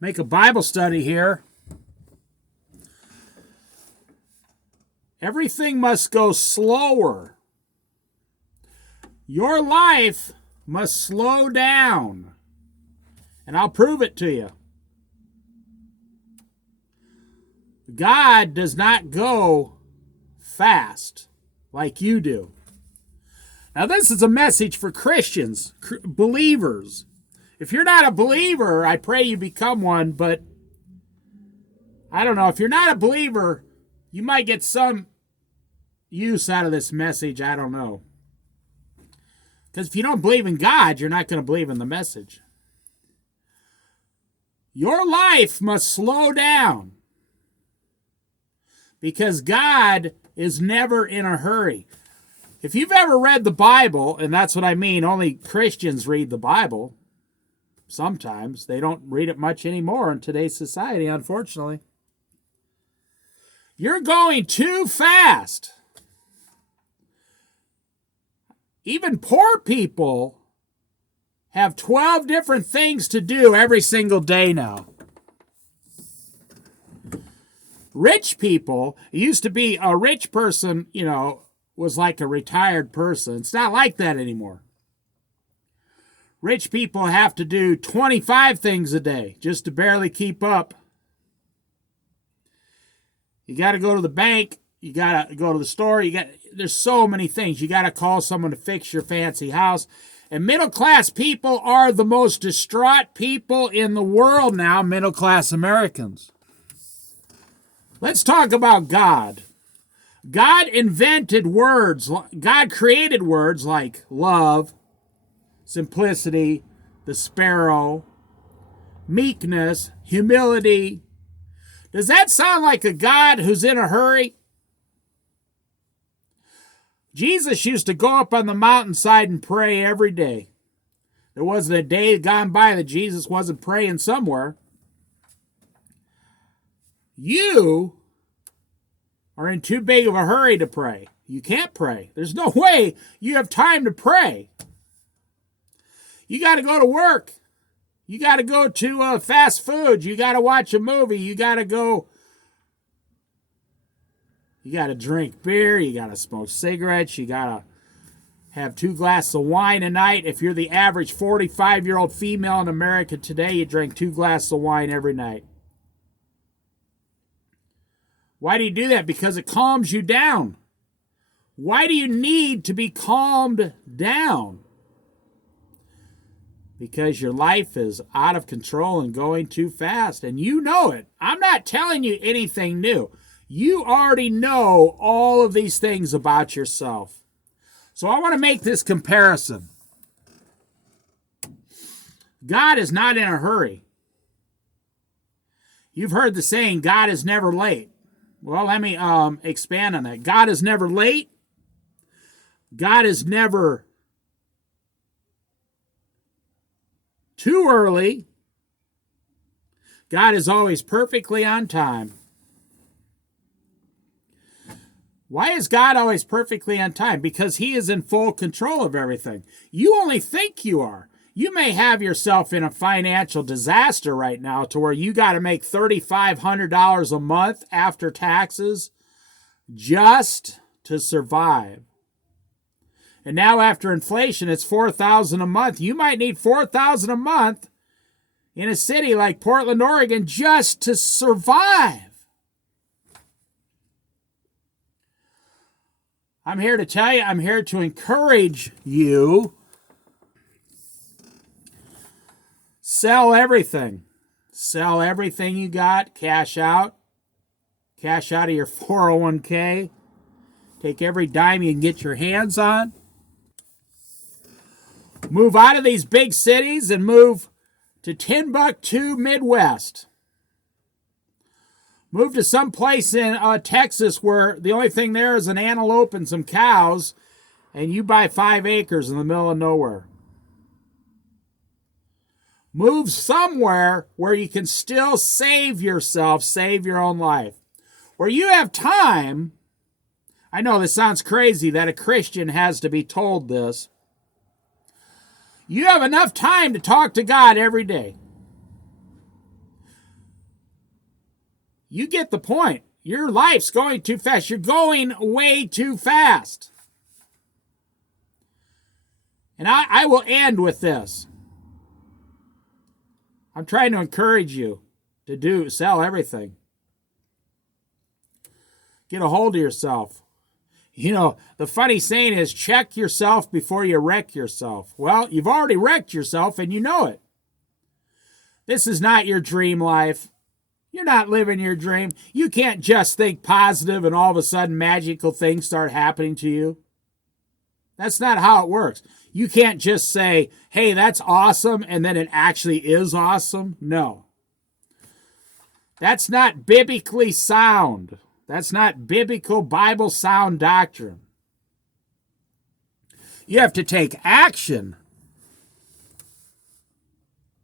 Make a Bible study here. Everything must go slower. Your life must slow down. And I'll prove it to you. God does not go fast like you do. Now, this is a message for Christians, believers. If you're not a believer, I pray you become one, but I don't know. If you're not a believer, you might get some use out of this message. I don't know. Because if you don't believe in God, you're not going to believe in the message. Your life must slow down because God is never in a hurry. If you've ever read the Bible, and that's what I mean, only Christians read the Bible. Sometimes. They don't read it much anymore in today's society, unfortunately. You're going too fast. Even poor people have 12 different things to do every single day now. Rich people, it used to be a rich person, was like a retired person. It's not like that anymore. Rich people have to do 25 things a day just to barely keep up. You got to go to the bank. You got to go to the store. There's so many things. You got to call someone to fix your fancy house. And middle-class people are the most distraught people in the world now, middle-class Americans. Let's talk about God. God invented words. God created words like love, simplicity, the sparrow, meekness, humility. Does that sound like a God who's in a hurry? Jesus used to go up on the mountainside and pray every day. There wasn't a day gone by that Jesus wasn't praying somewhere. You are in too big of a hurry to pray. You can't pray. There's no way you have time to pray. You got to go to work. You got to go to fast food. You got to watch a movie. You got to drink beer. You got to smoke cigarettes. You got to have 2 glasses of wine a night. If you're the average 45-year-old female in America today, you drink 2 glasses of wine every night. Why do you do that? Because it calms you down. Why do you need to be calmed down? Because your life is out of control and going too fast, and you know it. I'm not telling you anything new. You already know all of these things about yourself. So I want to make this comparison. God is not in a hurry. You've heard the saying, God is never late. Well, let me expand on that. God is never late. God is never too early. God is always perfectly on time. Why is God always perfectly on time? Because he is in full control of everything. You only think you are. You may have yourself in a financial disaster right now to where you got to make $3,500 a month after taxes just to survive. And now after inflation, it's $4,000 a month. You might need $4,000 a month in a city like Portland, Oregon, just to survive. I'm here to tell you, I'm here to encourage you. Sell everything. Sell everything you got. Cash out. Cash out of your 401k. Take every dime you can get your hands on. Move out of these big cities and move to Timbuktu, Midwest. Move to some place in Texas where the only thing there is an antelope and some cows, and you buy 5 acres in the middle of nowhere. Move somewhere where you can still save yourself, save your own life. Where you have time. I know this sounds crazy that a Christian has to be told this. You have enough time to talk to God every day. You get the point. Your life's going too fast. You're going way too fast. And I will end with this. I'm trying to encourage you to sell everything. Get a hold of yourself. You know, the funny saying is, check yourself before you wreck yourself. Well, you've already wrecked yourself and you know it. This is not your dream life. You're not living your dream. You can't just think positive and all of a sudden magical things start happening to you. That's not how it works. You can't just say, hey, that's awesome, and then it actually is awesome. No. That's not biblically sound. That's not biblical Bible sound doctrine. You have to take action.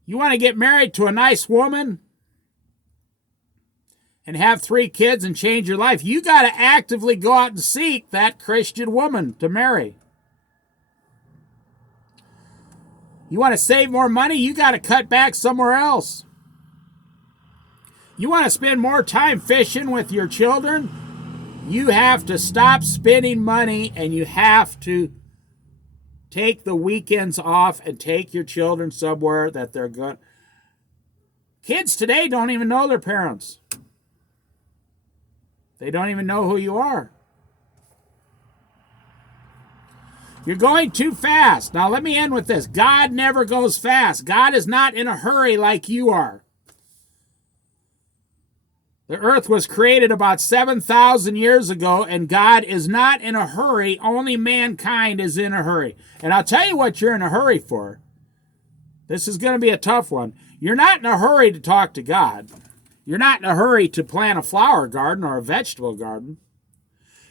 You want to get married to a nice woman and have 3 kids and change your life, you got to actively go out and seek that Christian woman to marry. You want to save more money, you got to cut back somewhere else. You want to spend more time fishing with your children, you have to stop spending money and you have to take the weekends off and take your children somewhere that they're good. Kids today don't even know their parents. They don't even know who you are. You're going too fast. Now let me end with this. God never goes fast. God is not in a hurry like you are. The earth was created about 7,000 years ago, and God is not in a hurry. Only mankind is in a hurry. And I'll tell you what you're in a hurry for. This is going to be a tough one. You're not in a hurry to talk to God. You're not in a hurry to plant a flower garden or a vegetable garden.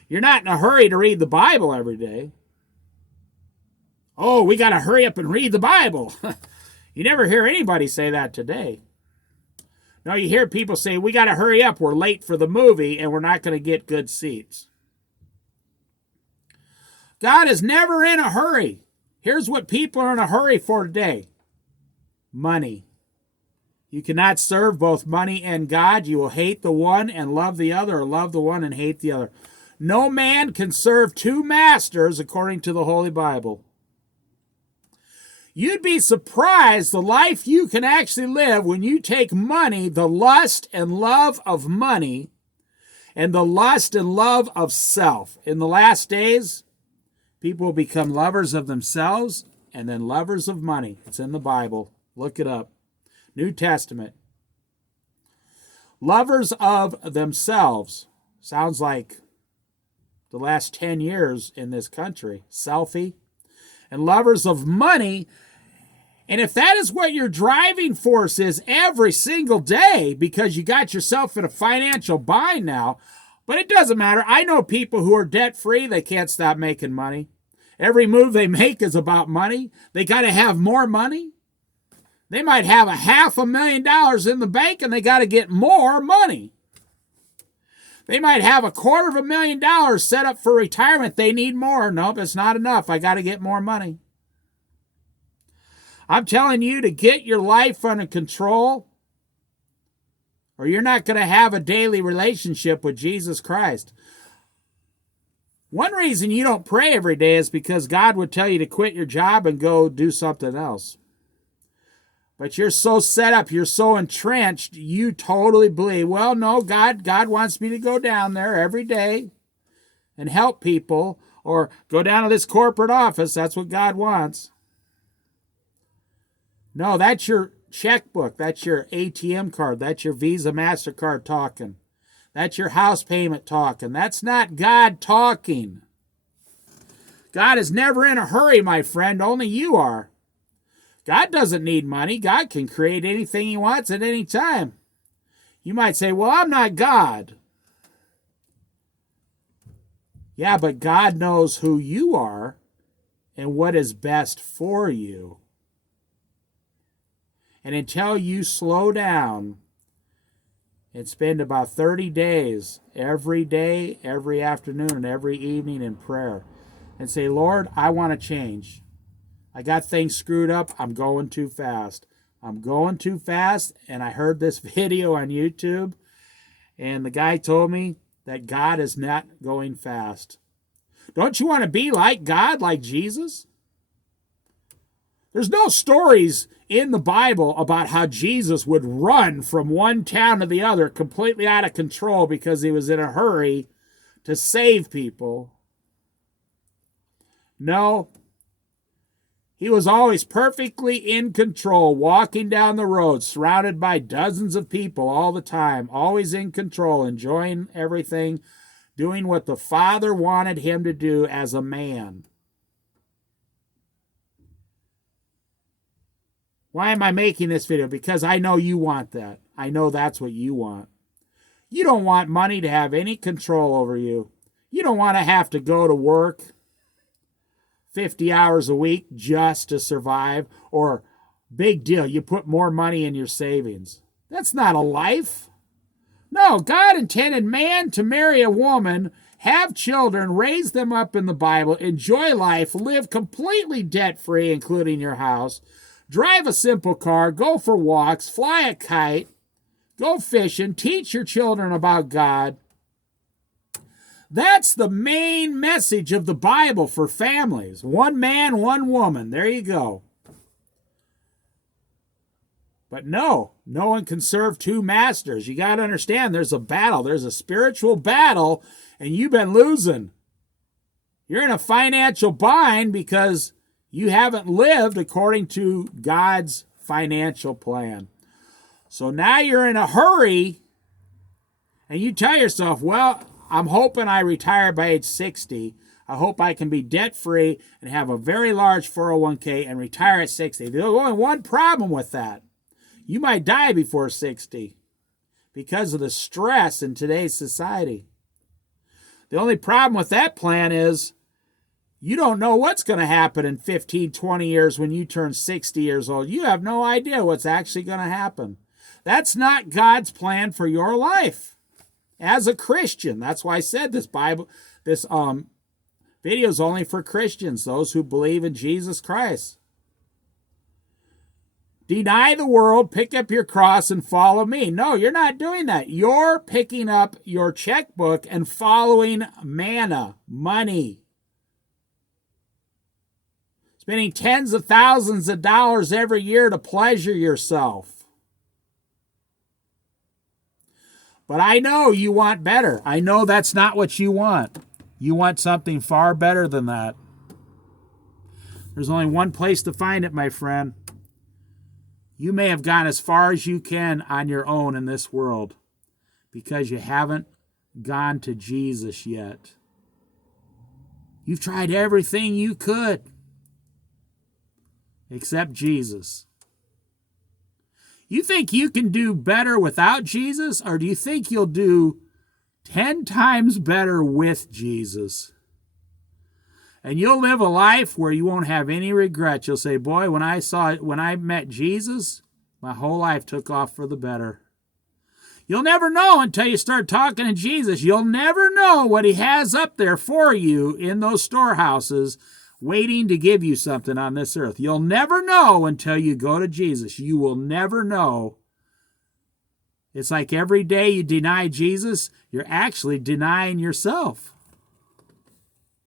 You're not in a hurry to read the Bible every day. Oh, we got to hurry up and read the Bible. You never hear anybody say that today. No, you hear people say, we got to hurry up. We're late for the movie and we're not going to get good seats. God is never in a hurry. Here's what people are in a hurry for today. Money. You cannot serve both money and God. You will hate the one and love the other, or love the one and hate the other. No man can serve 2 masters according to the Holy Bible. You'd be surprised the life you can actually live when you take money, the lust and love of money, and the lust and love of self. In the last days, people will become lovers of themselves and then lovers of money. It's in the Bible. Look it up. New Testament. Lovers of themselves. Sounds like the last 10 years in this country. Selfie. And lovers of money. And if that is what your driving force is every single day, because you got yourself in a financial bind now, but it doesn't matter. I know people who are debt-free. They can't stop making money. Every move they make is about money. They got to have more money. They might have $500,000 in the bank and they got to get more money. They might have $250,000 set up for retirement. They need more. Nope, it's not enough. I got to get more money. I'm telling you to get your life under control, or you're not going to have a daily relationship with Jesus Christ. One reason you don't pray every day is because God would tell you to quit your job and go do something else. But you're so set up, you're so entrenched, you totally believe, well, no, God wants me to go down there every day and help people, or go down to this corporate office. That's what God wants. No, that's your checkbook. That's your ATM card. That's your Visa, MasterCard talking. That's your house payment talking. That's not God talking. God is never in a hurry, my friend. Only you are. God doesn't need money. God can create anything he wants at any time. You might say, well, I'm not God. Yeah, but God knows who you are and what is best for you. And until you slow down and spend about 30 days every day, every afternoon, and every evening in prayer, and say, Lord, I want to change. I got things screwed up. I'm going too fast. I'm going too fast, and I heard this video on YouTube, And the guy told me that God is not going fast. Don't you want to be like God, like Jesus? There's no stories in the Bible about how Jesus would run from one town to the other completely out of control because he was in a hurry to save people. No, he was always perfectly in control, walking down the road, surrounded by dozens of people all the time, always in control, enjoying everything, doing what the Father wanted him to do as a man. Why am I making this video? Because I know you want that. I know that's what you want. You don't want money to have any control over you. You don't want to have to go to work 50 hours a week just to survive, or big deal, you put more money in your savings. That's not a life. No, God intended man to marry a woman, have children, raise them up in the Bible, enjoy life, live completely debt-free, including your house, drive a simple car, go for walks, fly a kite, go fishing, teach your children about God. That's the main message of the Bible for families. One man, one woman. There you go. But no one can serve two masters. You got to understand there's a battle. There's a spiritual battle, and you've been losing. You're in a financial bind because you haven't lived according to God's financial plan. So now you're in a hurry, and you tell yourself, well, I'm hoping I retire by age 60. I hope I can be debt-free and have a very large 401k and retire at 60. There's only one problem with that. You might die before 60 because of the stress in today's society. The only problem with that plan is you don't know what's going to happen in 15, 20 years when you turn 60 years old. You have no idea what's actually going to happen. That's not God's plan for your life. As a Christian, that's why I said this video is only for Christians, those who believe in Jesus Christ. Deny the world, pick up your cross, and follow me. No, you're not doing that. You're picking up your checkbook and following manna, money. Spending tens of thousands of dollars every year to pleasure yourself. But I know you want better. I know that's not what you want. You want something far better than that. There's only one place to find it, my friend. You may have gone as far as you can on your own in this world because you haven't gone to Jesus yet. You've tried everything you could except Jesus. You think you can do better without Jesus, or do you think you'll do 10 times better with Jesus? And you'll live a life where you won't have any regrets. You'll say, boy, when I met Jesus, my whole life took off for the better. You'll never know until you start talking to Jesus. You'll never know what he has up there for you in those storehouses waiting to give you something on this earth. You'll never know until you go to Jesus. You will never know. It's like every day you deny Jesus, you're actually denying yourself.